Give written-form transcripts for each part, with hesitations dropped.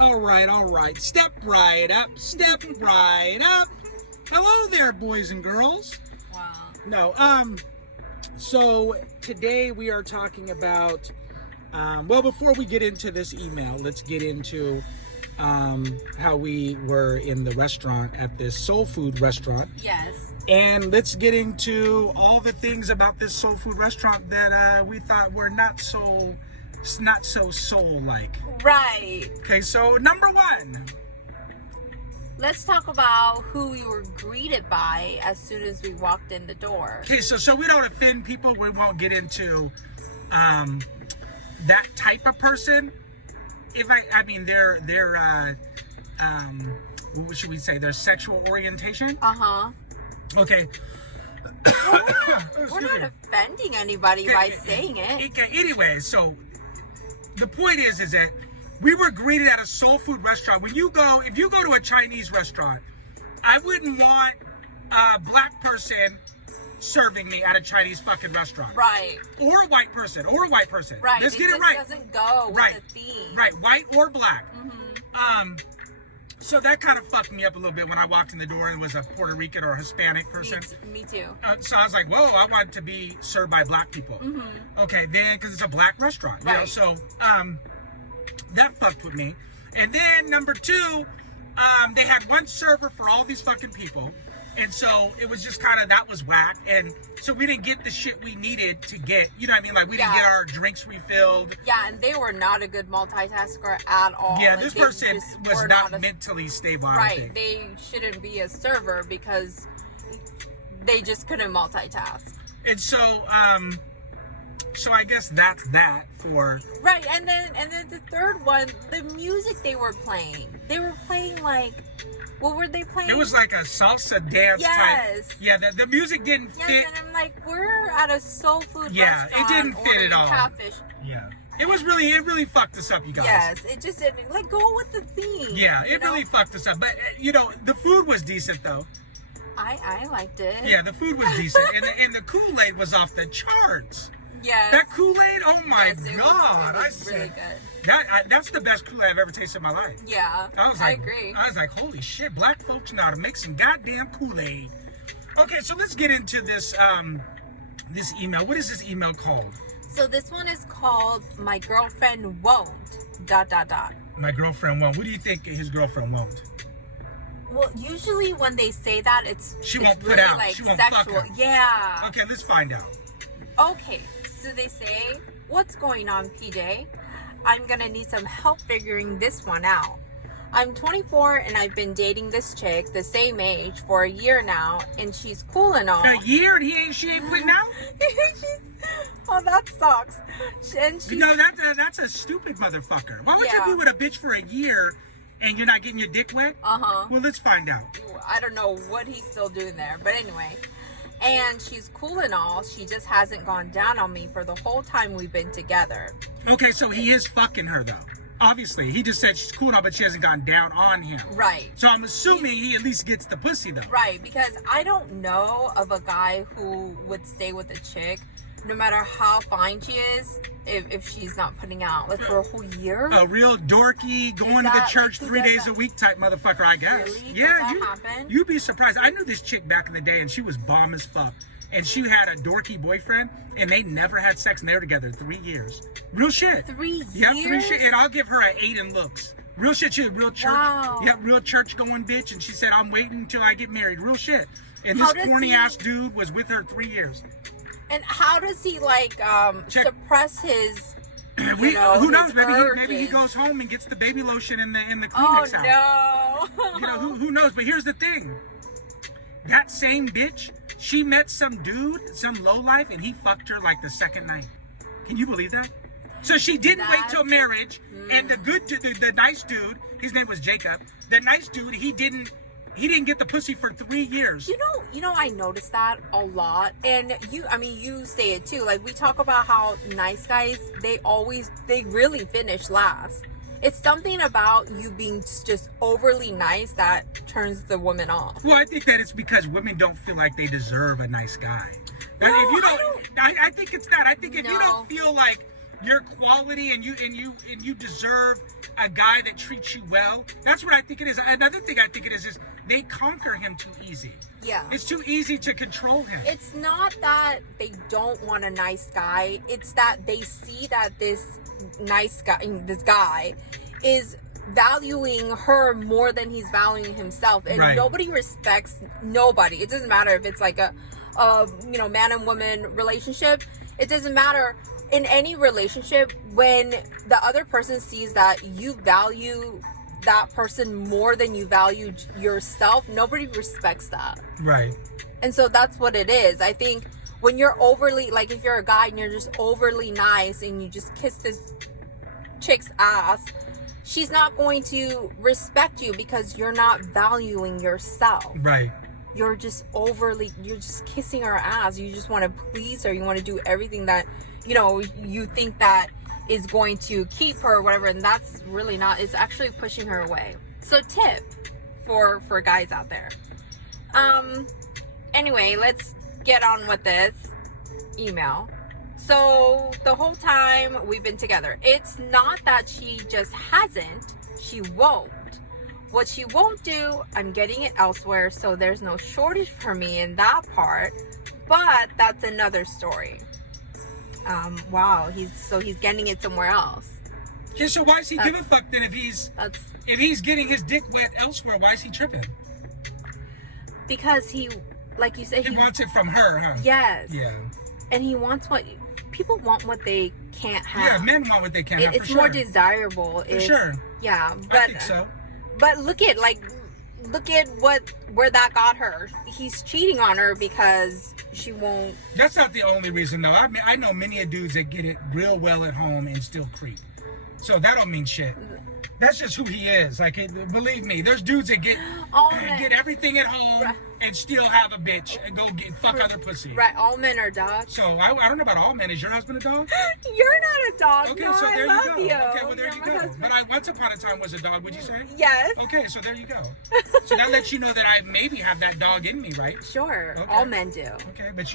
All right. Step right up. Hello there, boys and girls. Wow. No, so today we are talking about, well, before we get into this email, let's get into how we were in the restaurant at this soul food restaurant. Yes. And let's get into all the things about this soul food restaurant that we thought were not so soul-like. Right. Okay, so number one. Let's talk about who we were greeted by as soon as we walked in the door. Okay, so we don't offend people. We won't get into that type of person. If I mean their what should we say? Their sexual orientation. Okay. We're not offending anybody by saying it. Anyway, so the point is that we were greeted at a soul food restaurant. If you go to a Chinese restaurant, I wouldn't want a black person serving me at a Chinese fucking restaurant. Right. Or a white person. Right. Let's get it right. It doesn't go with the theme. Right. White or black. Mm-hmm. So that kind of fucked me up a little bit when I walked in the door and it was a Puerto Rican or Hispanic person. Me too. So I was like, whoa, I want to be served by black people. Mm-hmm. Okay, then, because it's a black restaurant. Right. You know, so that fucked with me. And then number two, they had one server for all these fucking people. And so it was just kind of, that was whack. And so we didn't get the shit we needed to get, you know what I mean? Like, we didn't get our drinks refilled. Yeah, and they were not a good multitasker at all. Yeah, Like, this person was not mentally stable. Right, they shouldn't be a server because they just couldn't multitask. And so, so I guess that's that for... Right, and then the third one, the music they were playing like... What were they playing? It was like a salsa dance type. Yeah, the music didn't fit. Yes, and I'm like, we're at a soul food restaurant. Yeah, it didn't fit at all. Catfish. Yeah. It really fucked us up, you guys. Yes, it just didn't, like, go with the theme. Yeah, it really fucked us up. But, you know, the food was decent, though. I liked it. Yeah, the food was decent. and the Kool-Aid was off the charts. Yes. That Kool-Aid, oh my It God. was really good. That's the best Kool-Aid I've ever tasted in my life. Yeah, I agree. I was like, holy shit, black folks know how to make some goddamn Kool-Aid. Okay, so let's get into this this email. What is this email called? So this one is called My Girlfriend Won't... ... My girlfriend won't. What do you think his girlfriend won't? Well, usually when they say that, she won't put really out. Like she won't sexual. fuck him. Yeah. Okay, let's find out. Okay, so they say, what's going on, PJ? I'm gonna need some help figuring this one out. I'm 24 and I've been dating this chick the same age for a year now, and she's cool and all. A year and she ain't putting out? Oh, that sucks. And she's, that's a stupid motherfucker. Why would you be with a bitch for a year and you're not getting your dick wet? Well, let's find out. I don't know what he's still doing there, but anyway. And she's cool and all, she just hasn't gone down on me for the whole time we've been together. Okay, so he is fucking her though. Obviously, he just said she's cool and all, but she hasn't gone down on him. Right. So I'm assuming he at least gets the pussy though. Right, because I don't know of a guy who would stay with a chick, no matter how fine she is, if she's not putting out, like, for a whole year. A real dorky, going to the church 3 days a week type motherfucker, I guess. Really? Yeah, Does that happen? You'd be surprised. I knew this chick back in the day, and she was bomb as fuck. And she had a dorky boyfriend, and they never had sex, and they were together 3 years. Real shit. 3 years? Yeah, 3 shit. And I'll give her an 8 in looks. Real shit. She was real church. Wow. Yeah, real church going bitch. And she said, I'm waiting until I get married. Real shit. And this corny ass dude was with her 3 years. And how does he, like, suppress his... Who knows? Maybe he goes home and gets the baby lotion in the Kleenex out. Oh, no. You know, who knows? But here's the thing. That same bitch, she met some dude, some lowlife, and he fucked her like the second night. Can you believe that? So she didn't wait till marriage, and the nice dude, his name was Jacob, the nice dude, he didn't get the pussy for 3 years. You know, I noticed that a lot, and you say it too. Like, we talk about how nice guys, they really finish last. It's something about you being just overly nice that turns the woman off. Well, I think that it's because women don't fil like they deserve a nice guy. No, I think it's that. I think if you don't feel like your quality and you deserve a guy that treats you well. That's what I think it is. Another thing I think it is they conquer him too easy. Yeah. It's too easy to control him. It's not that they don't want a nice guy. It's that they see that this guy is valuing her more than he's valuing himself, and nobody respects nobody. It doesn't matter if it's like a man and woman relationship. It doesn't matter in any relationship when the other person sees that you value that person more than you value yourself. Nobody respects that. Right. And so that's what it is. I think when you're overly, like if you're a guy and you're just overly nice and you just kiss this chick's ass, she's not going to respect you because you're not valuing yourself. Right. You're just kissing her ass. You just want to please her. You want to do everything that, you think that is going to keep her or whatever. And that's really not, it's actually pushing her away. So tip for guys out there. Anyway, let's get on with this email. So the whole time we've been together, it's not that she just hasn't, she won't. What she won't do, I'm getting it elsewhere, so there's no shortage for me in that part, but that's another story. Wow, he's getting it somewhere else. Yeah, so why is he give a fuck then if he's getting his dick wet elsewhere? Why is he tripping? Because he, like you said, he wants it from her, huh? Yes. Yeah. And he wants people want what they can't have. Yeah, men want what they can't have. It's more desirable. For sure. Yeah, but I think so. But look at where that got her. He's cheating on her because she won't. That's not the only reason though. I mean, I know many dudes that get it real well at home and still creep. So that don't mean shit. That's just who he is. Like, believe me, there's dudes that get everything at home and still have a bitch and go fuck other pussy. Right, all men are dogs. So I don't know about all men. Is your husband a dog? You're not a dog. Okay, no, so there I love you go. you. Okay, well there you go. But I once upon a time was a dog. Would you say? Yes. Okay, so there you go. So that lets you know that I maybe have that dog in me, right? Sure. Okay. All men do. Okay, but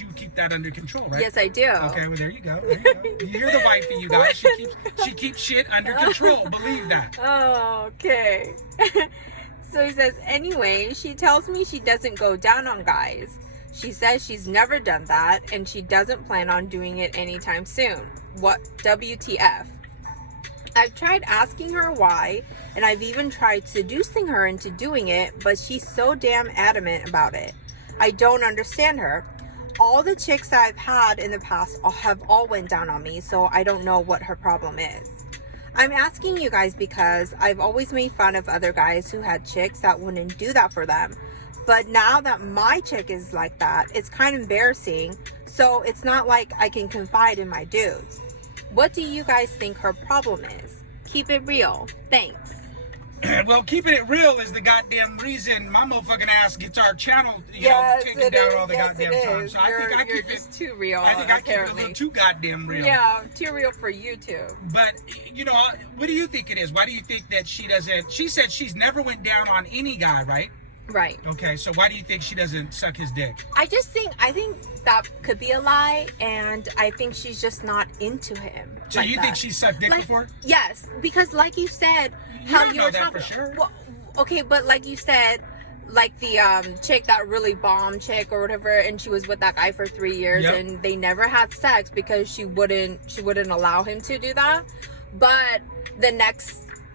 you keep that under control, right? Yes, I do. Okay, well there you go. There you go. You're the wifey, you guys. She keeps shit under control. Believe that. Oh, okay. So he says, anyway, she tells me she doesn't go down on guys. She says she's never done that and she doesn't plan on doing it anytime soon. What WTF? I've tried asking her why, and I've even tried seducing her into doing it, but she's so damn adamant about it. I don't understand her. All the chicks that I've had in the past have all went down on me, so I don't know what her problem is. I'm asking you guys because I've always made fun of other guys who had chicks that wouldn't do that for them. But now that my chick is like that, it's kind of embarrassing. So it's not like I can confide in my dudes. What do you guys think her problem is? Keep it real. Thanks. Well, keeping it real is the goddamn reason my motherfucking ass gets our channel, taken down all the goddamn time. So I think I keep it too real. I think I keep it a little too goddamn real. Yeah, too real for you too. But what do you think it is? Why do you think that she doesn't? She said she's never went down on any guy, right? Right. Okay, so why do you think she doesn't suck his dick? I think that could be a lie, and I think she's just not into him. So you think she sucked dick before? Yes, because like you said, you were talking. For sure. Well, okay, but like you said, like the chick, that really bomb chick or whatever, and she was with that guy for 3 years, and they never had sex because she wouldn't allow him to do that. But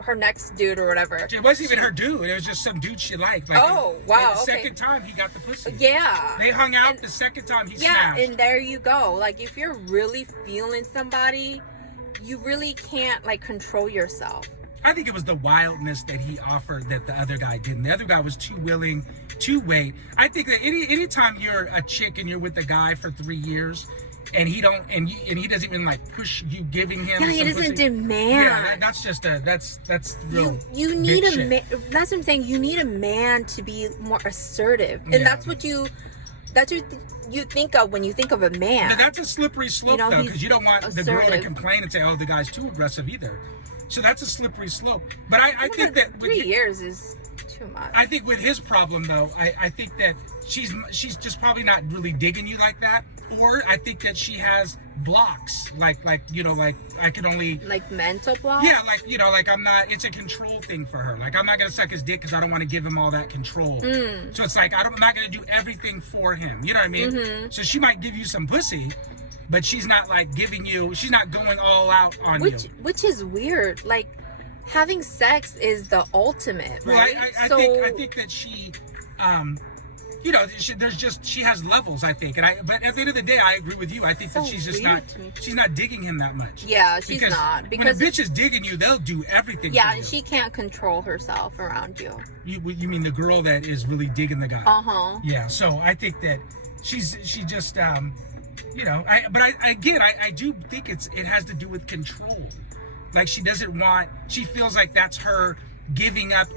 her next dude or whatever. It wasn't even her dude. It was just some dude she liked. Like, oh, wow. The second time he got the pussy. Yeah. They hung out the second time he smashed. Yeah, and there you go. Like, if you're really feeling somebody, you really can't, like, control yourself. I think it was the wildness that he offered that the other guy didn't. The other guy was too willing to wait. I think that anytime you're a chick and you're with a guy for 3 years, and he doesn't even like push you giving him. Yeah, he doesn't demand. Yeah, that's just that's real. You need a man. That's what I'm saying. You need a man to be more assertive, and that's what you think of when you think of a man. But that's a slippery slope though, because you don't want the girl to complain and say, "Oh, the guy's too aggressive" either. So that's a slippery slope. But I think that 3 years is too much. I think with his problem though, I think that she's just probably not really digging you like that. Or I think that she has blocks, like like I can only like mental blocks. yeah, like like I'm not. It's a control thing for her. Like I'm not gonna suck his dick because I don't want to give him all that control. So it's like I'm not gonna do everything for him. You know what I mean? So she might give you some pussy, but she's not like giving you. She's not going all out on you. Which is weird. Like having sex is the ultimate, right? Well, I think that she. She has levels, I think, but at the end of the day, I agree with you. I think that she's just not digging him that much. Yeah, she's not. Because when a bitch is digging you, they'll do everything. Yeah, for you. and she can't control herself around you. You mean the girl that is really digging the guy? Yeah. So I think that she just I do think it has to do with control. Like she doesn't want. She feels like that's her giving up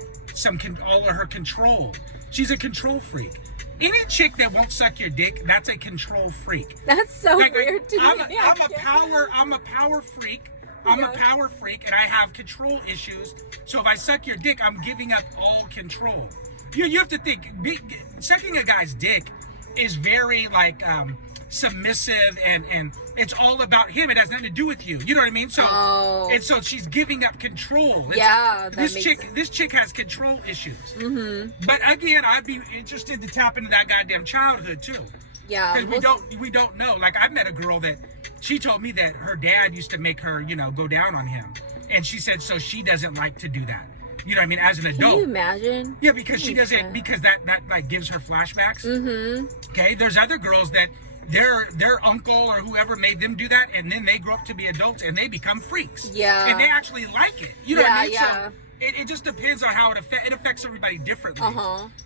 all of her control. She's a control freak. Any chick that won't suck your dick, that's a control freak. That's so weird to me. I'm a power freak. I'm a power freak, and I have control issues. So if I suck your dick, I'm giving up all control. You have to think. Sucking a guy's dick is very like submissive, and it's all about him. It has nothing to do with you. You know what I mean? So and so she's giving up control. This chick has control issues. But again, I'd be interested to tap into that goddamn childhood too. Yeah, because we don't know. Like I met a girl that she told me that her dad used to make her go down on him, and she said so she doesn't like to do that. You know what I mean? As an adult. Can you imagine? Yeah, because she doesn't. Because that like gives her flashbacks. Okay, there's other girls that. Their uncle or whoever made them do that, and then they grow up to be adults and they become freaks. Yeah, and they actually like it. You know what I mean? Yeah. So it just depends on how it affects everybody differently.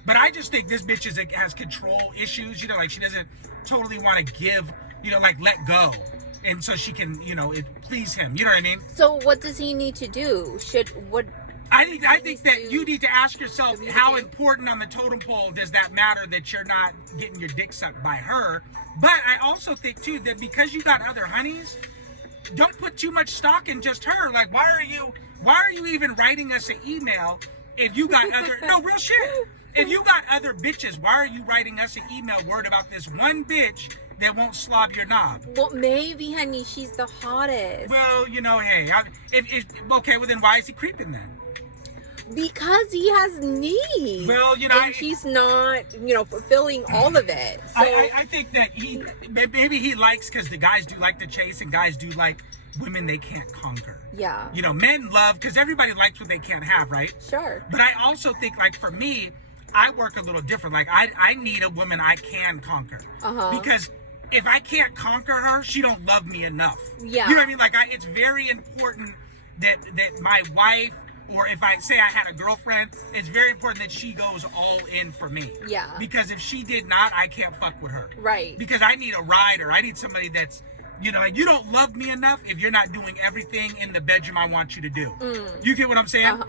But I just think this bitch has control issues. Like she doesn't totally want to give. Like let go, and so she can please him. You know what I mean? So what does he need to do? I think that you need to ask yourself how important on the totem pole does that matter that you're not getting your dick sucked by her. But I also think too that because you got other honeys, don't put too much stock in just her. Like why are you even writing us an email if you got other no real shit. If you got other bitches, why are you writing us an email worried about this one bitch that won't slob your knob? Well, maybe, honey, she's the hottest. Well, hey, okay, well then why is he creeping then? Because he has needs. Well, and she's not, fulfilling all of it. So I think that maybe he likes because the guys do like to chase and guys do like women they can't conquer. Yeah. Men love because everybody likes what they can't have, right? Sure. But I also think like for me, I work a little different. Like I need a woman I can conquer. Because if I can't conquer her, she don't love me enough. Yeah. You know what I mean? Like it's very important that my wife. Or if I say I had a girlfriend, it's very important that she goes all in for me. Yeah. Because if she did not, I can't fuck with her. Right. Because I need a rider. I need somebody that's, you don't love me enough if you're not doing everything in the bedroom I want you to do. You get what I'm saying?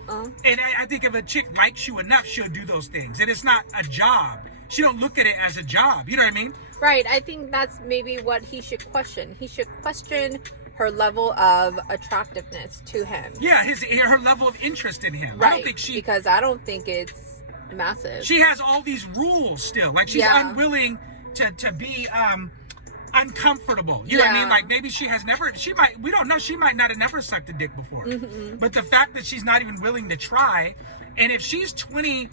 And I think if a chick likes you enough, she'll do those things. And it's not a job. She don't look at it as a job. You know what I mean? Right. I think that's maybe what he should question. He should question her level of attractiveness to him. Yeah, her level of interest in him. Right. I don't think because I don't think it's massive. She has all these rules still. Like she's unwilling to be uncomfortable. You know what I mean? Like maybe we don't know, she might not have never sucked a dick before. But the fact that she's not even willing to try, and if she's 20,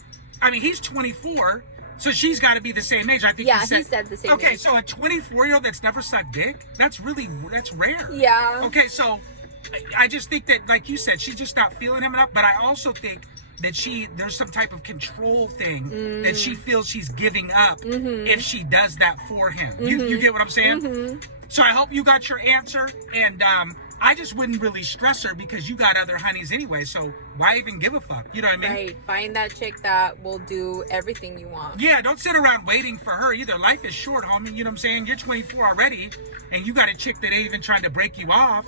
he's 24, so she's got to be the same age. I think he said the same age. Okay, so a 24-year-old that's never sucked dick, that's rare. Yeah. Okay, so I just think that, like you said, she's just not feeling him enough. But I also think that there's some type of control thing that she feels she's giving up if she does that for him. You get what I'm saying? So I hope you got your answer, and I just wouldn't really stress her because you got other honeys anyway, so why even give a fuck? You know what I mean? Right. Find that chick that will do everything you want. Yeah, don't sit around waiting for her either. Life is short, homie. You know what I'm saying? You're 24 already, and you got a chick that ain't even trying to break you off.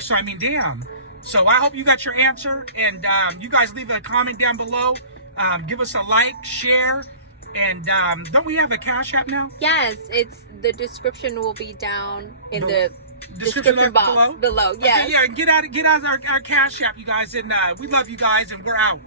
So damn. So I hope you got your answer, and you guys leave a comment down below. Give us a like, share, and don't we have a Cash App now? Yes, the description will be down in the description box below. Yes. Okay, yeah, get out our Cash App, you guys, and we love you guys, and we're out.